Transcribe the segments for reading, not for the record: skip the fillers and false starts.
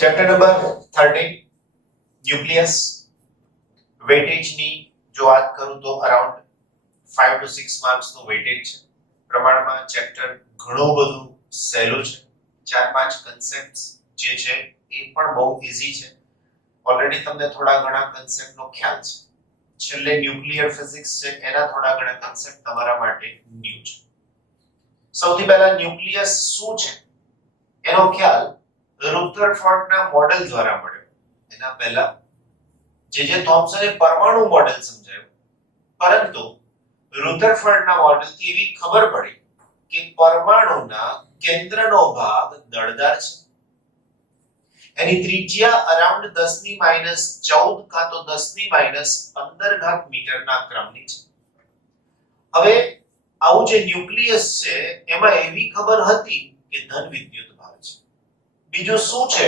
Chapter number 13 nucleus weightage ની જો વાત કરું તો અરાઉન્ડ 5 to 6 માર્ક્સ નું વેટેજ છે. પ્રમાણમાં ચેપ્ટર ઘણું બધું સહેલું છે. ચાર પાંચ કન્સેપ્ટ્સ જે છે એ પણ બહુ ઈઝી છે. ઓલરેડી તમને થોડા ઘણા કન્સેપ્ટ નો ખ્યાલ છે. છેલ્લે ન્યુક્લિયર ફિઝિક્સ છે એના થોડા ઘણા કન્સેપ્ટ તમારા માટે ન્યૂ છે. સૌથી પહેલા ન્યુક્લિયસ શું છે એનો ખ્યાલ રુધરફોર્ડના મોડેલ દ્વારા મળ્યો. એના પહેલા જે થોમ્સને પરમાણુ મોડેલ સમજાવ્યું, પરંતુ રુધરફોર્ડના મોડેલથી એવી ખબર પડી કે પરમાણુના કેન્દ્રનો ભાગ દળદાર છે. એની ત્રિજ્યા અરાઉન્ડ 10 ની -14 કાં તો 10 ની -15 ઘાત મીટરના ક્રમની છે. હવે આવું જે ન્યુક્લિયસ છે એમાં એવી ખબર હતી કે ધન વિદ્યુત ભાર છે. બીજું શું છે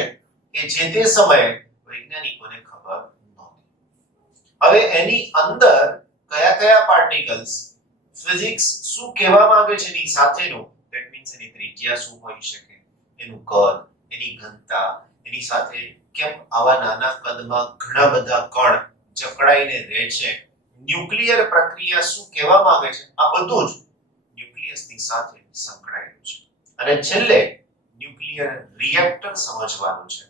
કે જે તે સમયે વૈજ્ઞાનિકોને ખબર નહોતી. હવે એની અંદર કયા કયા પાર્ટિકલ્સ, ફિઝિક્સ શું કહેવા માંગે છે એની સાથેનું, ધેટ મીન્સ એની ત્રિજ્યા શું હોઈ શકે, એનું કદ, એની ઘનતા, એની સાથે કેમ આવા નાના કદમાં ઘણા બધા કણ જકડાઈને રહે છે, ન્યુક્લિયર પ્રક્રિયા શું કહેવા માંગે છે, આ બધું જ ન્યુક્લિયસની સાથે સંકળાયેલું છે. અને છેલ્લે ન્યુક્લિયર રિએક્ટર સમજવાનું છે.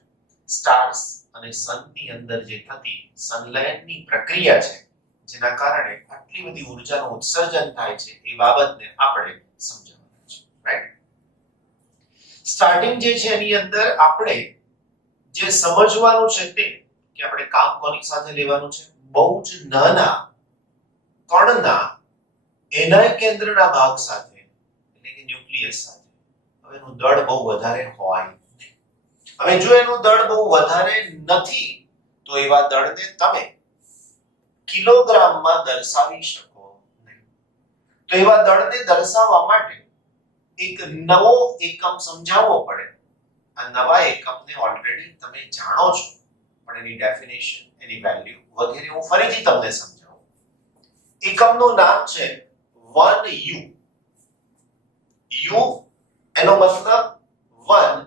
સ્ટાર્સ અને સનની અંદર જે થતી સંલયનની પ્રક્રિયા છે જેના કારણે આટલી બધી ઊર્જાનું ઉત્સર્જન થાય છે એ બાબતને આપણે સમજવાનું છે. રાઈટ? સ્ટાર્ટિંગ જે છે એની અંદર આપણે જે સમજવાનું છે તે કે આપણે કામ કોની સાથે લેવાનું છે, બહુ જ નાના કણના એના કેન્દ્રના ભાગ સાથે, એટલે કે ન્યુક્લિયસ સાથે. હવે એનું દળ બહુ વધારે હોય નહીં. હવે જો એનું દળ બહુ વધારે નથી તો એવા દળને તમે કિલોગ્રામમાં દર્શાવી શકો નહીં. તો એવા દળને દર્શાવવા માટે એક નવો એકમ સમજાવવો પડે. આ નવા એકમને ઓલરેડી તમે જાણો છો, પણ એની ડેફિનેશન, એની વેલ્યુ વગેરે હું ફરીથી તમને સમજાવું. એકમનું નામ છે 1U. U એનો મતલબ 1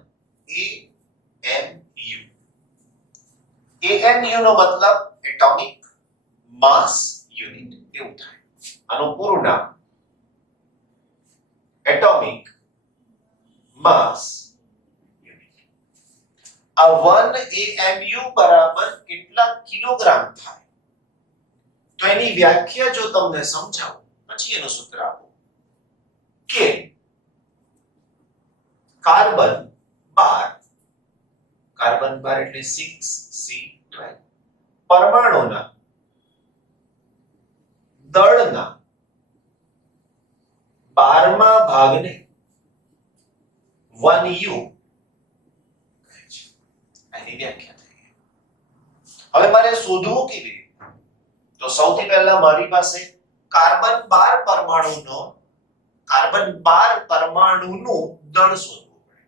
AMU. AMU નો મતલબ એટોમિક માસ યુનિટ એવું થાય. આનું પૂરું નામ એટોમિક માસ યુનિટ. આ 1 AMU બરાબર કેટલા કિલોગ્રામ થાય, તો એની વ્યાખ્યા જો તમને સમજાવું પછી એનું સૂત્ર આપો કે કાર્બન 12 એટલે 6C12 પરમાણુના દળના 12મા ભાગને 1U કહે છે. આની વ્યાખ્યા થઈ ગઈ. હવે મારે શોધવું કેવી રીતે? તો સૌથી પહેલા મારી પાસે કાર્બન 12 પરમાણુનું દળ શોધવું પડે.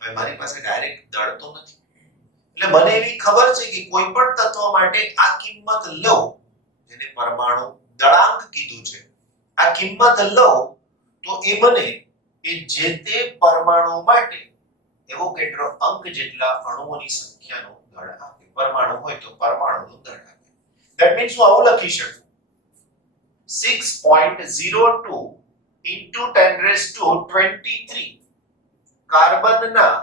હવે મારી પાસે ડાયરેક્ટ દળ તો નથી, એટલે મને એવી ખબર છે કે કોઈ પણ તત્વ માટે આ કિંમત લો, જેને પરમાણુ દળાંક કીધું છે, આ કિંમત લો તો એ મને એ જે તે પરમાણુ માટે એવો કેટલો અંક જેટલા અણુઓની સંખ્યાનો દળ આપે. પરમાણુ હોય તો પરમાણુનું દળ આપે. ધેટ મીન્સ હું આવું લખી શકું 6.02 into 1023 કાર્બનના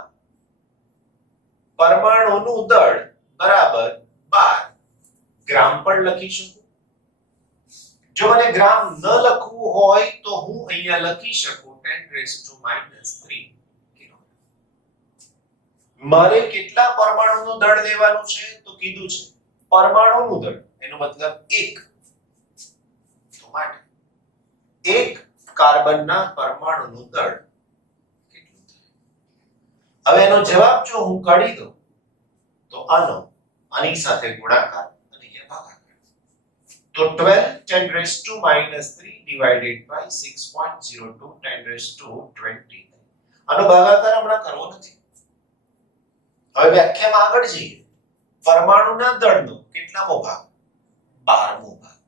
પરમાણુનું દળ બરાબર 12 ગ્રામ પણ લખી શકું. જો મને ગ્રામ ન લખવું હોય તો હું અહીંયા લખી શકું 10⁻³ કિલો. મારે કેટલા પરમાણુનું દળ લેવાનું છે તો કીધું છે પરમાણુનું દળ, એનો મતલબ 1. તો માટે 1 કાર્બનના પરમાણુનું દળ કેટલું થાય? હવે એનો જવાબ જો હું કાઢી દઉં તો આની સાથે ગુણાકાર અને અહીંયા ભાગાકાર. તો 12 10⁻³ divided by 6.02 10⁻23. આનો ભાગાકાર હમણાં કરવો નથી. હવે વ્યાખ્યામાં આગળ જઈએ. પરમાણુના દળનો કેટલામો ભાગ? 12મો ભાગ.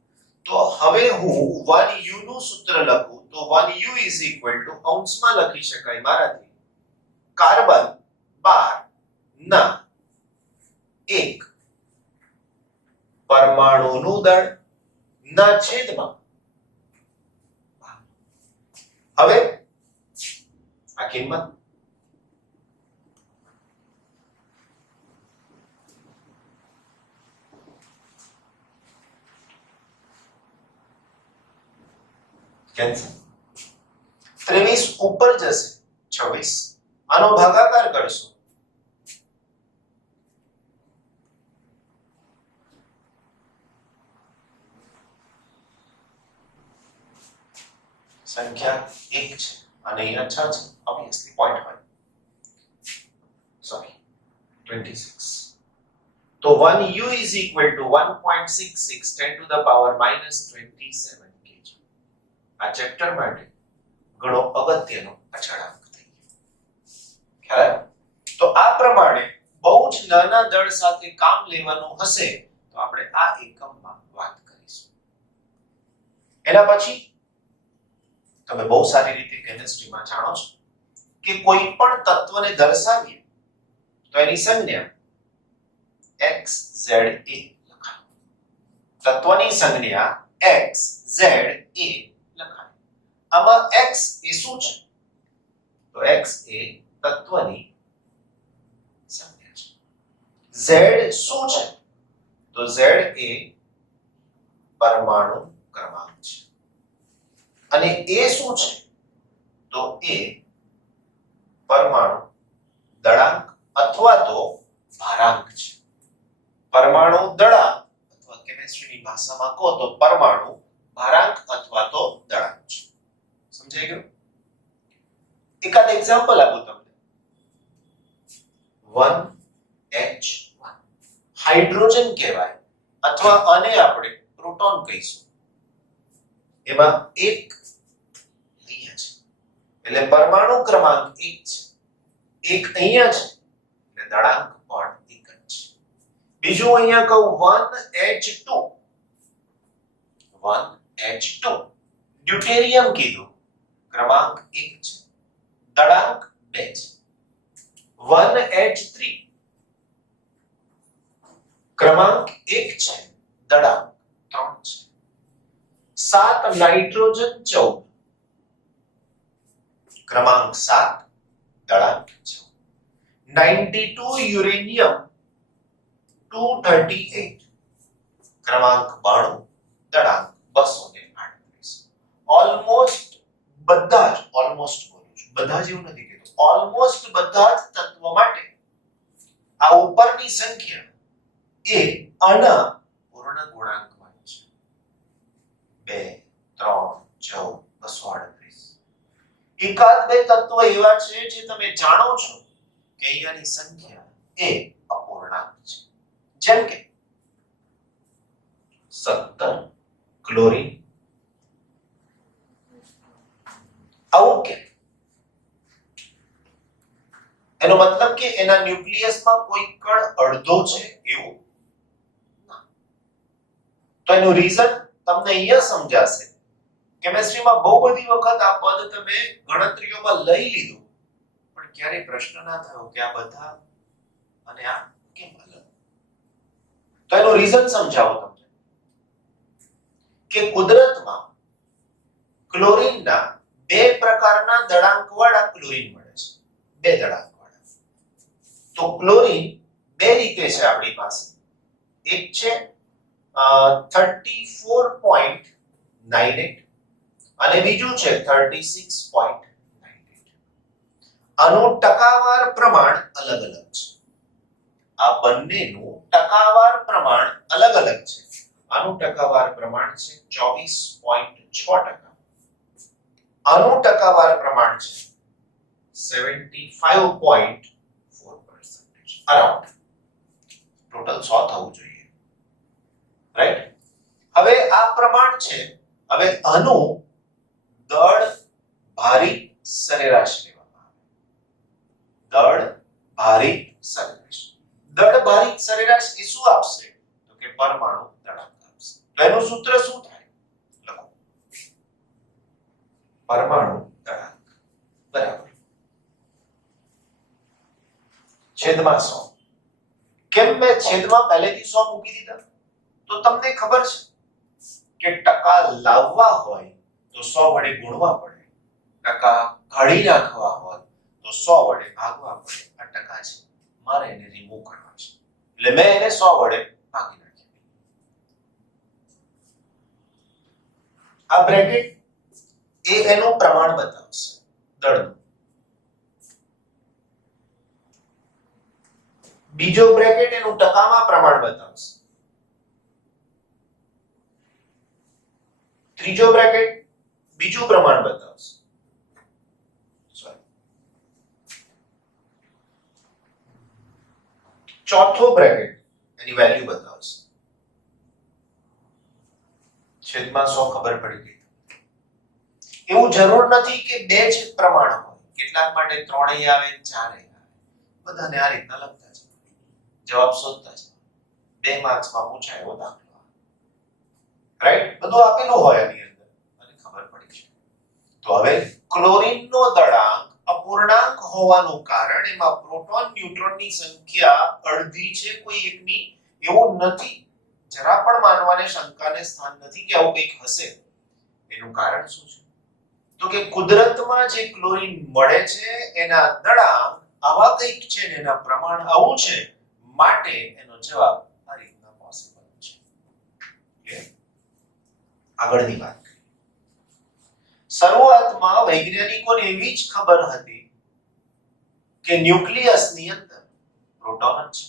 તો હવે હું 1U નું સૂત્ર લખું તો 1U અંશમાં લખી શકાય મારાથી કાર્બન 12 ના એક પરમાણુનું દળ ના છેદમાં હવે આ કિંમત કેન્સલ 23 ઉપર જશે 26 આનો ભાગાકાર કરશો સંખ્યા 1 છે અને અહીંયા 6 છે obviously point હોય sorry 26 તો 1u is equal to 1.66 10 to the power minus 27 kg આ ચેપ્ટર માટે ઘણો અગત્યનો અચળાંક થઈ ગયો ખ્યાલ તો આ પ્રમાણે બહુ જ નાના દળ સાથે કામ લેવાનું હશે તો આપણે આ એકમમાં વાત કરીશું એના પછી તમે બહુ સારી રીતે કેમિસ્ટ્રીમાં જાણો છો કે કોઈ પણ તત્વને દર્શાવીએ તો એની સંજ્ઞા XZA લખાય તત્વની સંજ્ઞા XZA લખાય આમાં X એ શું છે તો X એ તત્વની સંજ્ઞા છે Z શું છે તો Z એ પરમાણુ ક્રમાંક છે અને એ શું છે તો એ પરમાણુ દળાંક અથવા તો ભારાંક છે પરમાણુ દળાંક અથવા કેમિસ્ટ્રીની ભાષામાં કહો તો પરમાણુ ભારાંક અથવા તો દળાંક છે સમજાઈ ગયું એકાદ એક્ઝામ્પલ આપું તમને 1H1 હાઇડ્રોજન કહેવાય અથવા આને આપણે પ્રોટોન કહીશું એમાં એક અહીંયા છે એટલે પરમાણુ ક્રમાંક 1 છે એક અહીંયા છે એટલે દળાંક પણ 1 જ છે બીજું અહીંયા કહું 1H2 ડ્યુટેરિયમ કીધું ક્રમાંક 1 છે દળાંક 2 છે 1H3 ક્રમાંક 1 છે દળાંક 3 છે 7 નાઇટ્રોજન 14 ક્રમાંક 7 દળાંક 14 92 યુરેનિયમ 238 ક્રમાંક 92 દળાંક 238 ઓલમોસ્ટ બધા જ ઓલમોસ્ટ બોલું છું બધા જ એવું નથી કીધું ઓલમોસ્ટ બધા જ તત્વ માટે આ ઉપરની સંખ્યા એ આના પૂર્ણ ગુણાંકમાં છે 2 3 14 238 એકાદ બે તત્વો એવા છે જે તમે જાણો છો કે અહીંયાની સંખ્યા એ અપૂર્ણાંક છે જેમ કે 17 ક્લોરીન આવું કે એનો મતલબ કે એના ન્યુક્લિયસમાં કોઈ કણ અડધો છે એવું તો એનું રીઝન તમને અહીંયા સમજાશે કેમિસ્ટ્રીમાં બહુ બધી વખત આ પદ તમે ગણતરીઓમાં લઈ લીધું પણ ક્યારે પ્રશ્ન ના થયો કે આ બધા અને આ કેમ અલગ તો એનું રીઝન સમજાવો તમને કે કુદરતમાં ક્લોરીનના બે પ્રકારના દળાંકવાળા ક્લોરીન મળે છે બે દળાંકવાળા તો ક્લોરીન બે રીતે છે આપણી પાસે એક છે 34.98 અને બીજું છે 36.98 આનું ટકાવાર પ્રમાણ અલગ અલગ છે આ બંનેનું ટકાવાર પ્રમાણ અલગ અલગ છે આનું ટકાવાર પ્રમાણ છે 24.6% આનું ટકાવાર પ્રમાણ છે 75.4% અરાઉન્ડ ટોટલ 100 થવું જોઈએ રાઈટ હવે આ પ્રમાણ છે હવે આનું દળ ભારિત સરેરાશ લેવામાં આવે દળ ભારિત સરેરાશ દળ ભારિત સરેરાશ એ શું આપશે તો કે પરમાણુ દળાંક આપશે તો એનું સૂત્ર શું થાય લખો પરમાણુ દળાંક બરાબર છેદમાં 100. કેમ મેં છેદમાં પહેલેથી 100 મૂકી દીધા? તો તમને ખબર છે કે ટકા લાવવા હોય તો 100 વડે ગુણવા પડે, ટકા કાઢી નાખવા હોય તો 100 વડે ભાગવા પડે. આ ટકા છે, મારે એને રિમૂવ કરવા છે, એટલે મેં એને 100 વડે ભાગી નાખ્યા. આ બ્રેકેટ એ એનું પ્રમાણ બતાવશે દળનું. બીજો બ્રેકેટ એનું ટકામાં પ્રમાણ બતાવશે. ત્રીજો બ્રેકેટ બીજું પ્રમાણ બતાવશે. ચોથો બ્રેકેટ એની વેલ્યુ બતાવશે. છેદમાં 100 ખબર પડી ગઈ. એવું જરૂર નથી કે બે જ પ્રમાણ હોય, કેટલાક માટે 3 આવે 4 આવે, બધાને આ રીતના લખતા છે, જવાબ શોધતા છે. 2 માર્ક્સમાં પૂછાય એવો દાખલો, રાઈટ? બધું આપેલું હોય આની અંદર અને ખબર પડી છે. તો હવે ક્લોરીનનો દળાંક અપૂર્ણાંક હોવાનું કારણ એમાં પ્રોટોન ન્યુટ્રોનની સંખ્યા અડધી છે, કોઈ એકની, એવું નથી. જરા પણ માનવાને શંકાને સ્થાન નથી કે આવું કંઈક હશે. એનું કારણ શું છે? તો કે કુદરતમાં જે ક્લોરીન મળે છે એના દળાંક આવા કંઈક છે ને એના પ્રમાણ આવું છે, માટે એનો જવાબ આ રીતના પોસિબલ છે. આગળની વાત કરીએ. શરૂઆતમાં વૈજ્ઞાનિકોને એવી જ ખબર હતી કે ન્યુક્લિયસની અંદર પ્રોટોન જ છે,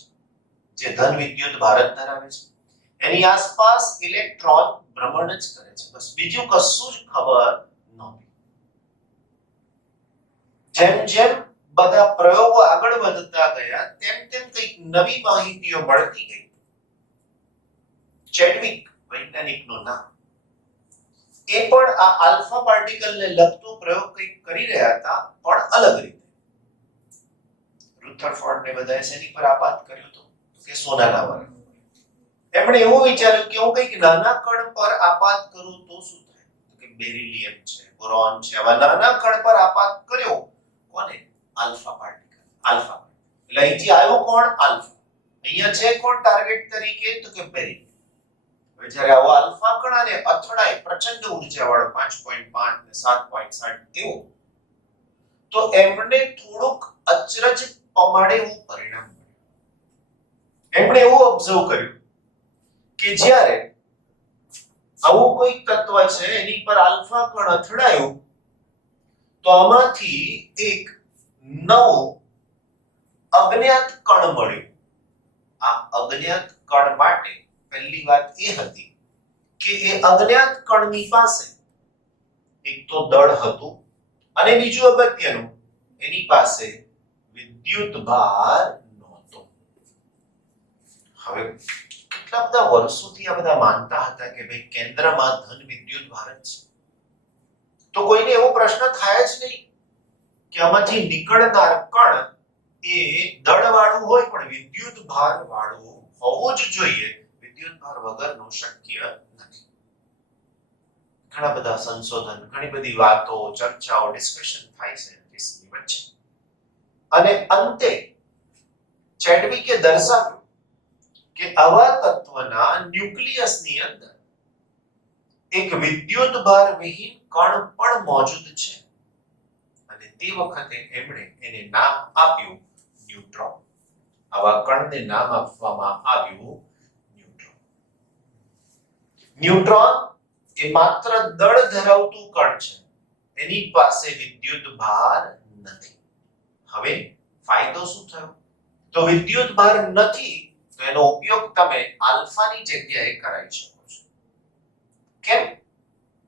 જે ધન વિદ્યુત ભાર ધરાવે છે. એની આસપાસ ઇલેક્ટ્રોન ભ્રમણ જ કરે છે, બસ બીજું કશું જ ખબર નહોતી. જેમ જેમ બધા પ્રયોગો આગળ વધતા ગયા તેમ તેમ કંઈક નવી માહિતીઓ મળતી ગઈ. ચેડવિક વૈજ્ઞાનિકનું નામ, એ પણ આ આલ્ફા પાર્ટિકલને લગતો પ્રયોગ કંઈક કરી રહ્યા હતા, પણ અલગ રીતે. રુથરફોર્ડ ને બધાએ શેની પર આપાત કર્યો હતો? કે સોનાના વર્ગ. એમણે એવું વિચાર્યું કે હું કંઈક નાના કણ પર આપાત કરું તો શું થાય? કે બેરિલિયમ છે, બોરોન છે, આવા નાના કણ પર આપાત કર્યો. કોને? Alpha particle. આલ્ફા એટલે અહીંથી આવ્યો કોણ? આલ્ફા. અહીંયા છે કોણ ટાર્ગેટ તરીકે? તો કે બેરિલિયમ. હવે જ્યારે આવો આલ્ફા કણાને અથડાય પ્રચંડ ઉર્જાવાળો 5.5 ને 7.7 એવો, તો એમણે થોડુંક અચરજ પમાડે એવું પરિણામ મળ્યું. એમણે એવું ઓબ્ઝર્વ કર્યું કે જ્યારે આવું કોઈ તત્વ છે એની પર આલ્ફા કણ અથડાયું તો આમાંથી એક નવો અજ્ઞાત કણ મળ્યો. આ અજ્ઞાત કણ માટે પહેલી વાત એ હતી કે એ અજ્ઞાત કણની પાસે એક તો દળ હતું અને બીજું અગત્યનું, એની પાસે વિદ્યુત ભાર નહોતો. હવે કેટલા બધા વર્ષોથી આ બધા માનતા હતા કે ભાઈ કેન્દ્રમાં ધન વિદ્યુત ભાર જ છે, તો કોઈને એવો પ્રશ્ન થાય જ નહીં કે આમાંથી નીકળનાર કણ એ દળવાળું હોય પણ વિદ્યુત ભાર વાળું હોવું જ જોઈએ. વિદ્યુત ભાર વગરનું શક્ય નથી. ઘણા બધા સંશોધન, ઘણી બધી વાતો, ચર્ચાઓ, ડિસ્કશન થાય છે इसની વચ્ચે. અને અંતે ચેડવિકે દર્શાવ્યું કે આવા તત્વના ન્યુક્લિયસની અંદર એક વિદ્યુત ભાર વિહીન કણ પણ મોજૂદ છે, અને તે વખતે એમણે એને નામ આપ્યું ન્યુટ્રોન. આવા કણને નામ આપવામાં આવ્યું ન્યુટ્રોન. ન્યુટ્રોન એ માત્ર દળ ધરાવતું કણ છે, એની પાસે વિદ્યુત ભાર નથી. હવે ફાયદો શું થયો? તો વિદ્યુત ભાર નથી તો એનો ઉપયોગ તમે આલ્ફાની જગ્યાએ કરાવી શકો છો. કેમ?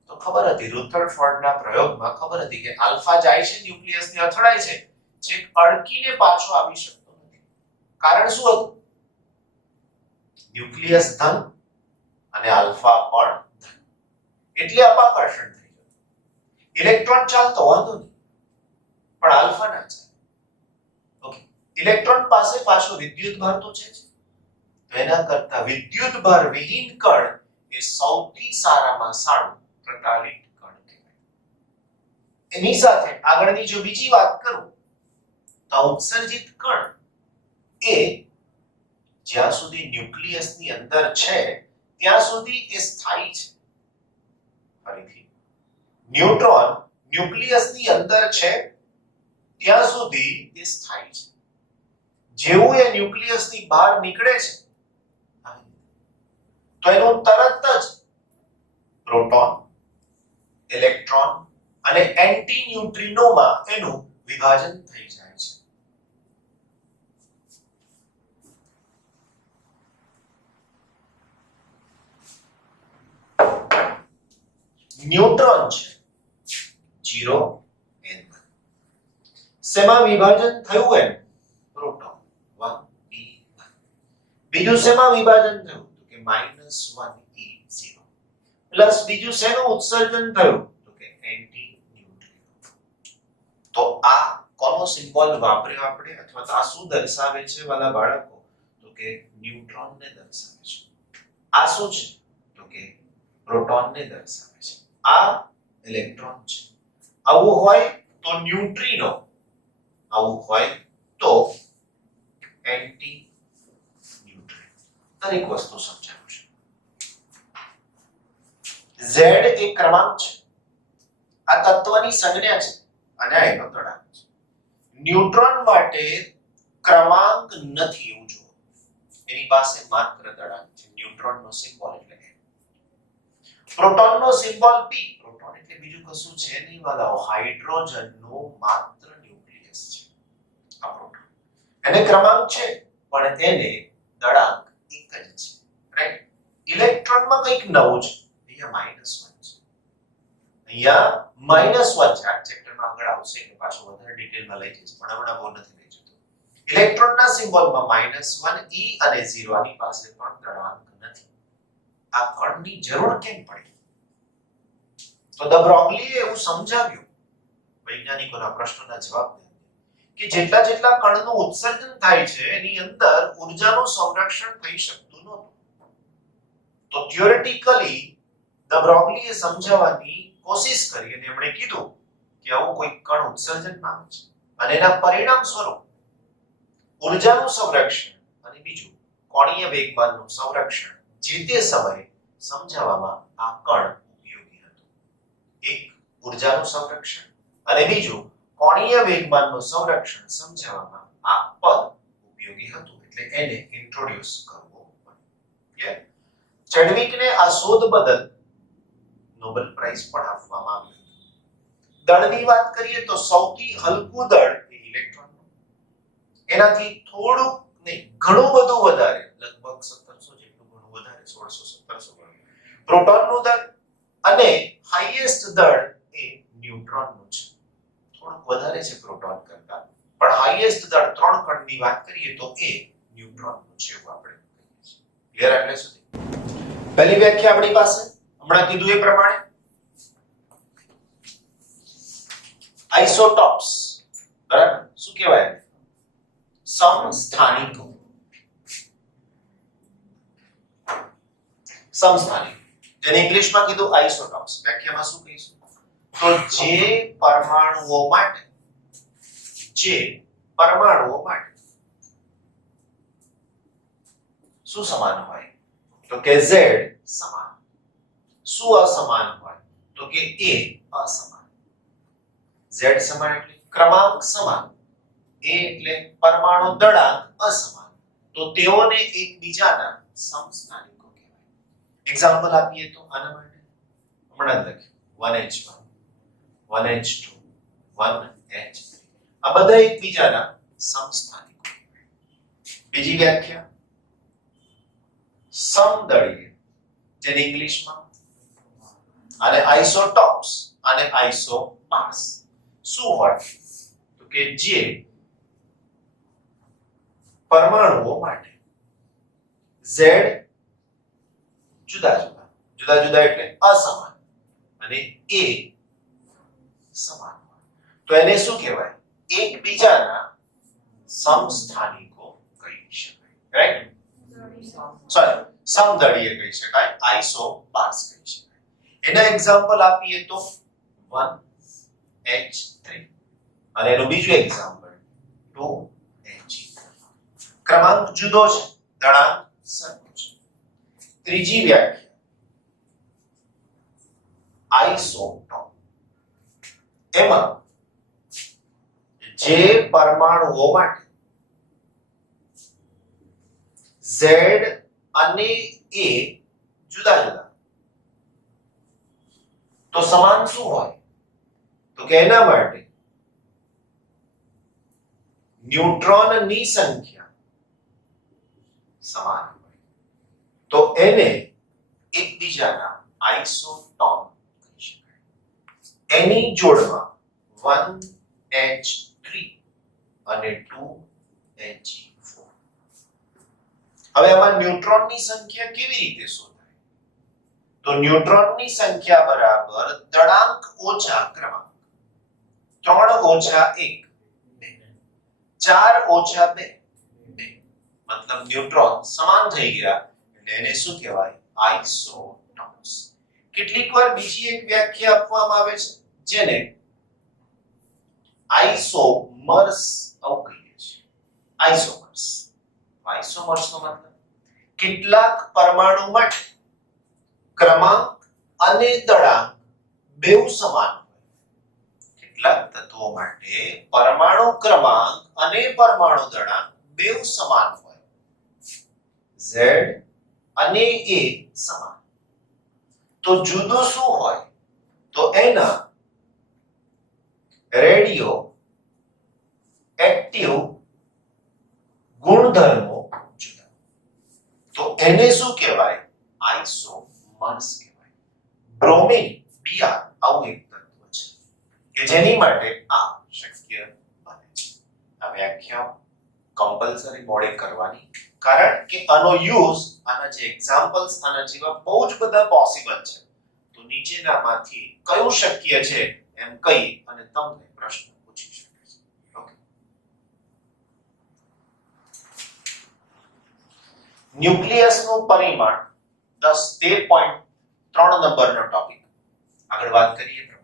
તો ખબર હતી, રુથરફોર્ડના પ્રયોગમાં ખબર હતી કે આલ્ફા જાય છે ન્યુક્લિયસને અથડાય છે, છેક અડકીને પાછો આવી શકતો નથી. કારણ શું હતું? ન્યુક્લિયસ ધન અને આલ્ફા પણ ધન, એટલે અપાકર્ષણ થઈ ગયું. ઇલેક્ટ્રોન ચાલતો વાંધો નહીં, પણ આલ્ફા ના ચાલે. ઓકે, ઇલેક્ટ્રોન પાસે પાછો વિદ્યુત ભાર તો છે જ, તો એના કરતા વિદ્યુત ભાર વિહીન કણ એ સૌથી સારામાં સારું પ્રકાલિત કણ કહેવાય. એની સાથે આગળની જો બીજી વાત કરું તો ઉત્સર્જિત કણ એ જ્યાં સુધી ન્યુક્લિયસની અંદર છે ત્યાં સુધી એ સ્થાયી છે. ફરીથી ન્યુટ્રોન ન્યુક્લિયસની અંદર છે ત્યાં સુધી એ સ્થાયી છે. જેવું એ ન્યુક્લિયસની બહાર નીકળે છે તો એનું તરત જ પ્રોટોન, ઇલેક્ટ્રોન અને એન્ટી ન્યુટ્રિનોમાં એનું વિભાજન થઈ જાય છે. ન્યુટ્રોન છે 0 n 1. શેમાં વિભાજન થયું એમ? Proton 1 p 1. બીજું શેમાં વિભાજન થયું? તો કે -1 e 0. પ્લસ બીજું શેનું ઉત્સર્જન થયું? તો કે એન્ટી ન્યુટ્રિનો. તો આ કોનો સિમ્બોલ વાપર્યો આપણે, અથવા તો આ શું દર્શાવે છે વાલા બાળકો? તો કે ન્યુટ્રોનને દર્શાવે છે. આ શું છે? તો કે પ્રોટોનને દર્શાવે છે. આ ઇલેક્ટ્રોન છે. આવું હોય તો ન્યુટ્રિનો, આવું હોય તો એન્ટી ન્યુટ્રિનો. દરેક વસ્તુ સમજાવું છે. Z એ ક્રમાંક છે. આ તત્વની સંજ્ઞા છે અને આ એનો તળાંક છે. ન્યુટ્રોન માટે ક્રમાંક નથી એવું જુઓ. એની પાસે માત્ર તળાંક છે. ન્યુટ્રોનનો સિમ્બોલ એટલે પ્રોટોનનો સિમ્બોલ p. પ્રોટોન એટલે બીજું કશું છે નહીં વાલાઓ, હાઇડ્રોજનનું માત્ર ન્યુક્લિયસ છે આ પ્રોટોન. એને ક્રમાંક છે પણ એને દળાંક એક જ છે, રાઈટ? ઇલેક્ટ્રોનમાં કંઈક નવું છે. અહીંયા -1 છે, અહીંયા -1 છે. આ ચેપ્ટરમાં આગળ આવશે એટલે પાછું વધારે ડિટેલમાં લઈ જઈશ, પણ હમણાં બહુ નથી લઈ જતો. ઇલેક્ટ્રોનના સિમ્બોલમાં -1 e અને 0, આની પાસે પણ દળાંક નથી. આ કણની જરૂર કેમ પડી? તો દ બ્રોગલીએ એવું સમજાવ્યું વૈજ્ઞાનિકોના પ્રશ્નોના જવાબ કે જેટલા જેટલા કણનું ઉત્સર્જન થાય છે એની અંદર ઊર્જાનું સંરક્ષણ થઈ શકતું નહોતું. તો થિયોરેટિકલી દ બ્રોગલીએ સમજાવવાની કોશિશ કરી અને એમણે કીધું કે આવું કોઈ કણ ઉત્સર્જન પામે છે અને એના પરિણામ સ્વરૂપ ઊર્જાનું સંરક્ષણ અને બીજું કોણીય વેગમાનનું સંરક્ષણ જે તે સમયે સમજાવવામાં આ કણ ઉપયોગી હતું. એક ઊર્જાનું સંરક્ષણ અને બીજું કોણીય વેગમાનનું સંરક્ષણ સમજાવવામાં આ પદ ઉપયોગી હતું, એટલે એને ઇન્ટ્રોડ્યુસ કરવો પડ્યો. ચેડવિકને આ શોધ બદલ નોબેલ પ્રાઇઝ પણ આપવામાં આવ્યો. દળની વાત કરીએ તો સૌથી હલકું દળ એ ઇલેક્ટ્રોનનું. એનાથી થોડુંક નહીં, ઘણું બધું વધારે, લગભગ 1700 જેટલું ઘણું વધારે, 1600-1700 ગણું પ્રોટોનનું દળ, અને હાઈએસ્ટ દળ એ ન્યુટ્રોનનું છે. થોડુંક વધારે છે પ્રોટોન કરતા, પણ હાઈએસ્ટ દળ 3 કણની વાત કરીએ તો એ ન્યુટ્રોનનું છે એવું આપણે કહીએ છીએ. ક્લિયર? એટલે સુધી પહેલી વ્યાખ્યા આપણી પાસે હમણાં કીધું એ પ્રમાણે આઇસોટોપ્સ, બરાબર? શું કહેવાય? સમસ્થાનિકો. સમસ્થાનિકો, જેને ઇંગ્લિશમાં કીધું આઇસોટોપ્સ. વ્યાખ્યામાં શું કહીશું? તો જે પરમાણુઓ માટે શું સમાન હોય? તો કે Z સમાન. શું અસમાન હોય? તો કે A અસમાન. Z સમાન એટલે ક્રમાંક સમાન, A એટલે પરમાણુ દળાંક અસમાન, તો તેઓને એકબીજાના સમસ્થાનિકો કહેવાય. એક્ઝામ્પલ આપીએ તો આના માટે હમણાં લખ્યું 1h1 1h2 1h3, આ બધા એકબીજાના સમસ્થાનિકો. બીજી વ્યાખ્યા સમદળીય, જેને ઇંગ્લિશમાં અને આઇસોટોપ્સ અને આઇસોપાર્સ. શું હોય? તો કે જે પરમાણુઓ માટે Z જુદા જુદા એટલે અસમાન અને A સમાન હોય તો એને શું કહેવાય? એકબીજાના સમસ્થાનિકો કહી શકાય, રાઈટ? સોરી, સમદળીય કહી શકાય, આઇસોપાર્સ કહી શકાય. એના એક્ઝામ્પલ આપીએ તો 1h3 અને એનું બીજું એક્ઝામ્પલ 2h. ક્રમાંક જુદો છે, દળાંક સરખો છે. ત્રીજી વ્યાખ્યા આઇસોટોપ. એમાં જે પરમાણુઓ માટે Z અને A જુદા જુદા તો સમાન શું હોય? તો કે એના માટે ન્યુટ્રોનની સંખ્યા સમાન હોય તો એને એકબીજાના આઇસોટોપ કહી શકાય. એની જોડમાં 1H3 અને 2He4. હવે આમાં ન્યુટ્રોનની સંખ્યા કેવી રીતે શોધાય? તો ન્યુટ્રોનની સંખ્યા બરાબર દળાંક ઓછા ક્રમાંક. 3 ઓછા 1 4 ઓછા 2 મતલબ ન્યુટ્રોન સમાન થઈ ગયા એટલે એને શું કહેવાય? આઇસોટોપ્સ. કેટલીક વાર બીજી એક વ્યાખ્યા આપવામાં આવે છે જેને આઇસોમર્સ આવું કહીએ છીએ. આઇસોમર્સ. આઇસોમર્સ નો મતલબ કેટલાક પરમાણુ માટે ક્રમાંક અને દળાંક બેઉ સમાન હોય. કેટલાક તત્વો માટે પરમાણુ ક્રમાંક અને પરમાણુ દળાંક બેઉ સમાન હોય. Z અને A સમાન. તો જુદું શું હોય? તો એના રેડિયો એક્ટિવ ગુણધર્મો જુદા. તો એને શું કહેવાય? આઇસોમર્સ કહેવાય. બ્રોમિન Br આવું એક તત્વ છે કે જેની માટે આ શક્ય બને છે. આ વ્યાખ્યા કમ્પલસરી મોડે કરવાની, કારણ કે આનો યુઝ આના જે એક્ઝામ્પલ્સ આના જેવા બહુ જ બધા પોસિબલ છે. તો નીચેનામાંથી કયું શક્ય છે એમ કહી અને તમને પ્રશ્ન પૂછી શકે છે. ઓકે. ન્યુક્લિયસનું પરિમાણ 13.3 નંબરનો ટોપિક. આગળ વાત કરીએ પ્રમાણે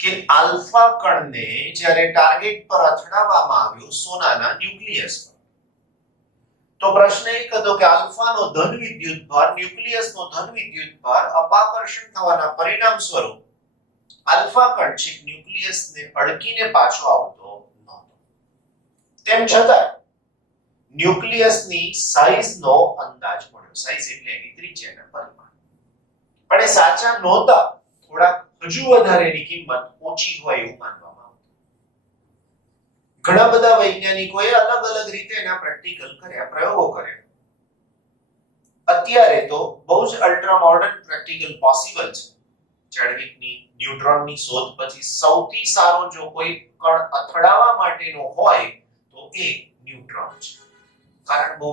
કે આલ્ફા કણને જ્યારે ટાર્ગેટ પર અથડાવવામાં આવ્યો સોનાના ન્યુક્લિયસ પર, તો પ્રશ્ન એક હતો કે આલ્ફાનો ધન વિદ્યુતભાર ન્યુક્લિયસનો ધન વિદ્યુતભાર અપાકર્ષણ થવાના પરિણામ સ્વરૂપ આલ્ફા કણ છે ન્યુક્લિયસને અડકીને પાછો આવતો નહોતો. તેમ છતાં ન્યુક્લિયસની સાઈઝનો અંદાજ મળ્યો. સાઈઝ એટલે એની ત્રિજ્યાના પરિમાણ. પણ એ સાચા નહોતા. થોડાક હજુ વધારે એની કિંમત ઓછી હોય એવું માનવામાં આવતું. ઘણા બધા વૈજ્ઞાનિકોએ અલગ અલગ રીતે એના પ્રેક્ટિકલ કર્યા, પ્રયોગો કર્યા. અત્યારે તો બહુ જ અલ્ટ્રા મોડર્ન પ્રેક્ટિકલ પોસિબલ છે. ચેડવિકની ન્યુટ્રોનની શોધ પછી સૌથી સારો જો કોઈ કણ અથડાવવા માટેનો હોય તો એ ન્યુટ્રોન છે. કારણ બહુ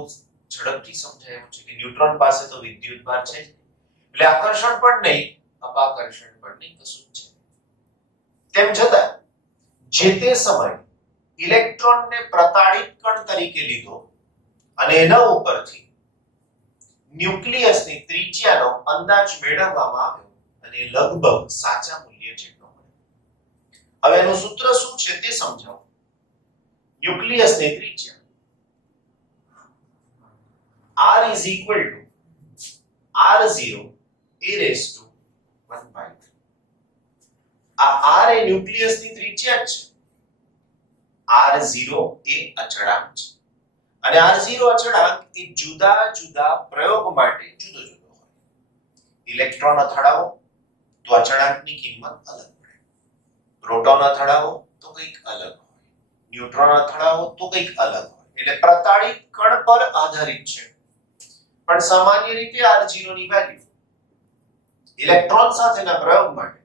ઝડપથી સમજાયું છે કે ન્યુટ્રોન પાસે તો વિદ્યુતભાર છે એટલે આકર્ષણ પણ નહીં, અપાકર્ષણ પણ નહીં, કશું જ છે. તેમ છતાં જે તે સમયે ઇલેક્ટ્રોનને પ્રતાડિત કણ તરીકે લીધો અને એના ઉપરથી ન્યુક્લિયસની ત્રિજ્યાનો અંદાજ મેળવવામાં આવ્યો અને લગભગ સાચા મૂલ્ય જેટલો મળ્યો. હવે એનું સૂત્ર શું છે તે સમજાવો. ન્યુક્લિયસની ત્રિજ્યા R is equal to R0 a raised to 1/3. આ R એ ન્યુક્લિયસની ત્રિજ્યા છે. R0 એ અચળાંક છે અને R0 અચળાંક એ જુદા જુદા પ્રયોગ માટે જુદો જુદો હોય. ઇલેક્ટ્રોન અથડાવો તો અચળાંકની કિંમત અલગ મળે. પ્રોટોન અથડાવો તો કંઈક અલગ હોય. ન્યુટ્રોન અથડાવો તો કંઈક અલગ હોય. એટલે પ્રતાડિત કણ પર આધારિત છે. પણ સામાન્ય રીતે R0 ની વેલ્યુ ઇલેક્ટ્રોન સાથેના પ્રયોગ માટે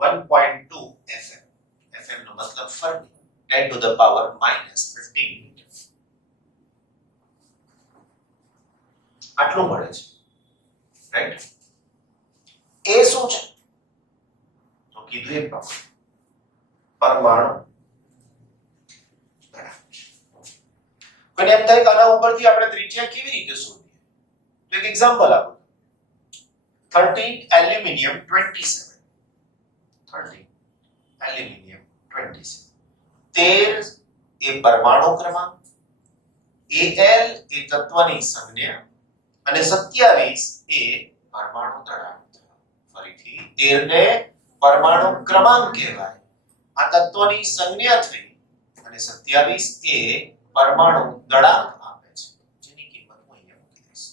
1.2 FM. FM નો મતલબ fermi, 10 to the power -15 metre. આટલું મળે છે. રાઈટ? એ શું છે? તો કીધું એ પ્રમાણે પરમાણુ દળાંક છે. કોઈને એમ થાય કે આના ઉપરથી આપણે ત્રિજ્યા કેવી રીતે શોધીએ? તો એક એક્ઝામ્પલ આપું. 13 એલ્યુમિનિયમ 27. 13 એલ્યુમિનિયમ 27. 13 એ પરમાણુ ક્રમાંક, Al એ તત્વની સંજ્ઞા અને 27 એ પરમાણુ દળાંક. ફરીથી 13 ને પરમાણુ ક્રમાંક કહેવાય. આ તત્વની સંજ્ઞા થઈ અને 27 એ પરમાણુ દળાંક આપે છે, જેની કિંમત હું અહીંયા મૂકી દઈશ.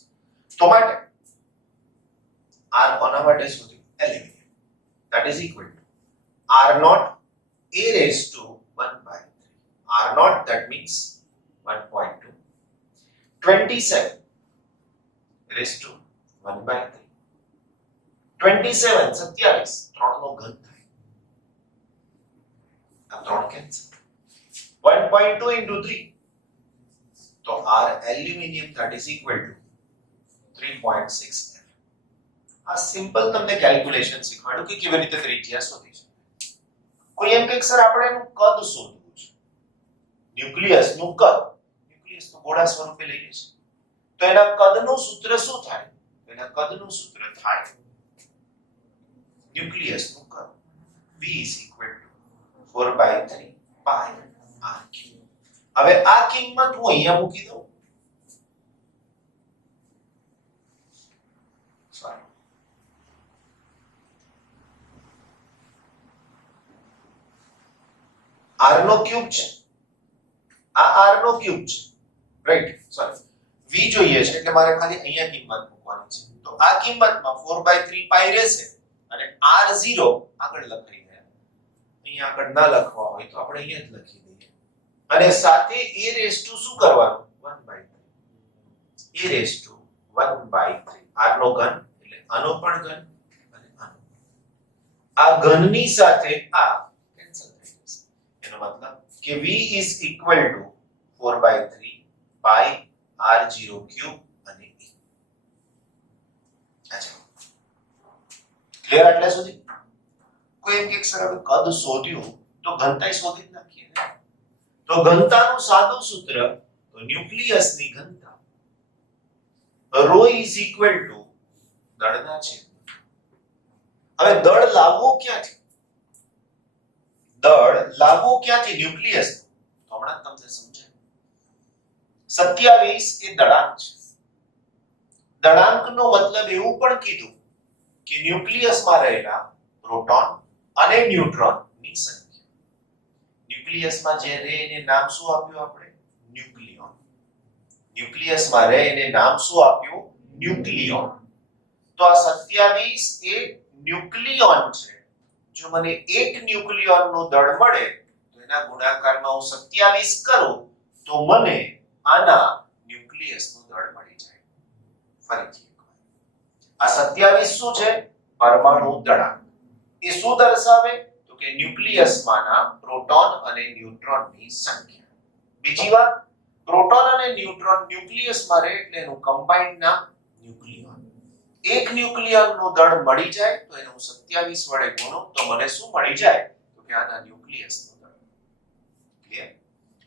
તો માટે r કોના માટે શોધ્યું? Aluminium. that is equal to r naught a raised to 1/3. r naught, that means 1.2. 27 raised to 1/3. 27 27 3 નો ઘન થાય. આ 3 કેન્સલ. 1.2 into 3, તો r aluminium, that is equal to 3.6. આ સિમ્પલ તમને કેલ્ક્યુલેશન શીખવાડું કે કેવી રીતે ત્રિજ્યા શોધી છે. કોઈ એમ કે સર આપણે એનું કદ શોધવું છે, ન્યુક્લિયસ નું કદ. ન્યુક્લિયસ નું ગોળા સ્વરૂપે લઈએ છીએ, તો એના કદનું સૂત્ર શું થાય? એના કદનું સૂત્ર થાય ન્યુક્લિયસ નું કદ v is equal to 4/3 pi r cube. હવે આ કિંમત હું અહીંયા મૂકી દઉં. સોરી, r નો ક્યુબ છે, આ r નો ક્યુબ છે, રાઈટ? સોરી, v જોઈએ છે એટલે મારે ખાલી અહીંયા કિંમત મૂકવાની છે. તો આ કિંમતમાં 4/3 પાઈ રહેશે અને r0 આગળ લખાઈ દે. અહીંયા આગળ ના લખવા હોય તો આપણે અહીંયા જ લખી દઈએ. અને સાથે a રેઝ ટુ શું કરવાનું? 1/3. a raise to 1/3. r નો ઘન એટલે આનો પણ ઘન અને આનો. આ ઘનની સાથે આ કેન્સલ થઈ જશે. એનો મતલબ કે v is equal to 4/3 pi r0 cube અને e. અચ્છા, ક્લિયર? એટલે સુધી કોઈ એમ કે સર હવે કદ શોધ્યું તો ઘનતા શોધી જ નાખીએ ને. તો ઘનતાનું સાદું સૂત્ર, તો ન્યુક્લિયસની ઘનતા ρ is equal to દળના છેદ. હવે દળ લાવવું ક્યાંથી? દળ લાવવું ક્યાંથી? ન્યુક્લિયસ. તો હમણાં તમને સમજાય. 27 એ દળાંક છે. દળાંકનો મતલબ એવું પણ કીધું કે ન્યુક્લિયસમાં રહેલા પ્રોટોન અને ન્યુટ્રોનની સંખ્યા. ન્યુક્લિયસમાં જે રહે એને નામ શું આપ્યું આપણે? ન્યુક્લિયોન. ન્યુક્લિયસમાં રહે એને નામ શું આપ્યું? ન્યુક્લિયોન. તો આ 27 એ ન્યુક્લિયોન છે. જો મને એક ન્યુક્લિયોનનું દળ મળે તો એના ગુણાકારમાં હું 27 કરું તો મને આના ન્યુક્લિયસનું દળ મળી જાય. ફરીથી એકવાર, આ 27 શું છે? પરમાણુ દળાંક. એ શું દર્શાવે? તો કે ન્યુક્લિયસમાંના પ્રોટોન અને ન્યુટ્રોનની સંખ્યા. બીજી વાત, પ્રોટોન અને ન્યુટ્રોન ન્યુક્લિયસમાં રહે એટલે એનું કમ્બાઇન્ડ નામ ન્યુક્લિયોન. એક ન્યુક્લિયોનનું દળ મળી જાય તો એને હું 27 વડે ગુણું તો મને શું મળી જાય? તો કે આના ન્યુક્લિયસનું દળ. ક્લિયર?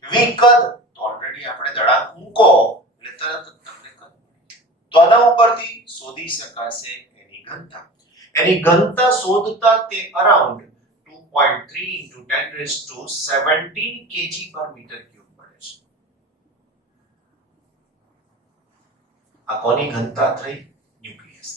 v કદ, તો ઓલરેડી આપણે દળાંક મૂકો એટલે તરત જ તમને કદ મળે. તો આના ઉપરથી શોધી શકાશે એની ઘનતા. એની ઘનતા શોધતા તે around 2.3 into 10 raised to 17 kg per meter cube મળે છે. આ કોની ઘનતા થઈ? ન્યુક્લિયસ.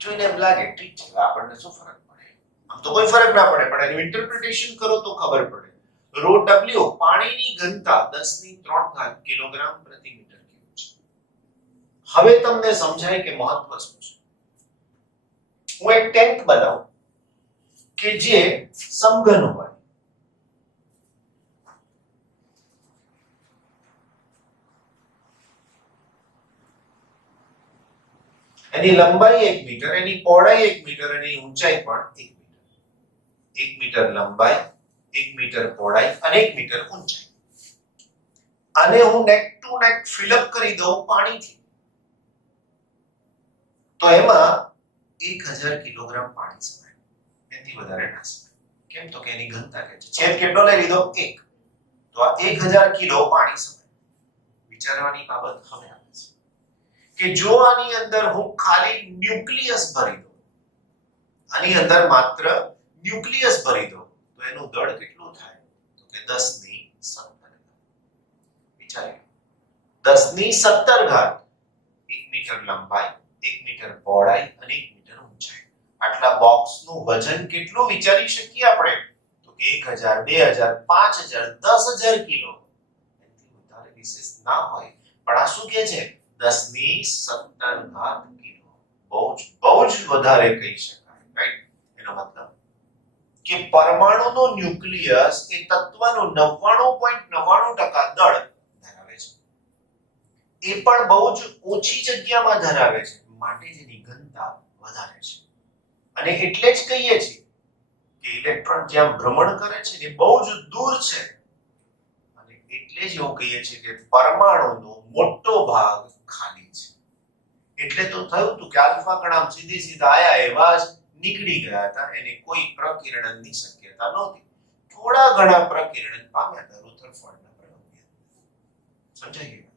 જોઈને એમ લાગે ઠીક છે, આપણને શું ફરક પડે? આમ તો કોઈ ફરક ના પડે, પણ એનું ઇન્ટરપ્રિટેશન કરો તો ખબર પડે. ρ w પાણીની ઘનતા 10³ કિલોગ્રામ પ્રતિ મીટર ક્યુબ છે. હવે તમને સમજાય કે મહત્વ શું છે. હું એક ટેન્ક બનાવું કે જે સમઘન હોય. એની લંબાઈ 1 મીટર, એની પહોળાઈ 1 મીટર અને એની ઊંચાઈ પણ 1 મીટર. 1 મીટર લંબાઈ, 1 મીટર પહોળાઈ અને 1 મીટર ઊંચાઈ. આને હું નેક ટુ નેક ફિલ અપ કરી દઉં પાણીથી તો એમાં 1000 કિલોગ્રામ પાણી સમાય. એનાથી વધારે ના સમાય. કેમ? તો કે એની ઘનતા કેટલી છે? છેદ કેટલો લઈ લીધો? 1. તો આ 1000 કિલો પાણી સમાય. વિચારવાની બાબત હવે આવે છે કે જો આની અંદર હું ખાલી ન્યુક્લિયસ ભરી દઉં, આની અંદર માત્ર ન્યુક્લિયસ ભરી દઉં તો એનું દળ કેટલું થાય? તો કે 10 ની 17. વિચારી 10 ની 17 ઘાત 1 મીટર લંબાઈ 1 મીટર પહોળાઈ અને 1 મીટર ઊંચાઈ આટલા બોક્સનું વજન કેટલું વિચારી શકીએ આપણે તો કે 1000 2000 5000 10000 કિલો એનાથી વધારે વિશેષ ના હોય પણ આ શું કહે છે 10 ની 17 ઘાત કિલો બહુ જ વધારે કહી શકાય રાઈટ એનો મતલબ કે પરમાણુનો ન્યુક્લિયસ એ તત્વનું 99.99% દળ ધરાવે છે એ પણ બહુ જ ઓછી જગ્યામાં ધરાવે છે માટે જેની ઘનતા વધારે છે અને એટલે જ કહીએ છીએ કે ઇલેક્ટ્રોન જ્યાં ભ્રમણ કરે છે એ બહુ જ દૂર છે અને એટલે જ એવું કહીએ છીએ કે પરમાણુનો મોટો ભાગ ખાલી છે એટલે તો થયું હતું કે આલ્ફા કણ સીધા આયા એવા જ નીકળી ગયા હતા એને કોઈ પ્રકિરણની શક્યતા નહોતી થોડા ઘણા પ્રકિરણ પામ્યા હતા રુથરફોર્ડના પ્રયોગથી સમજાય ગયું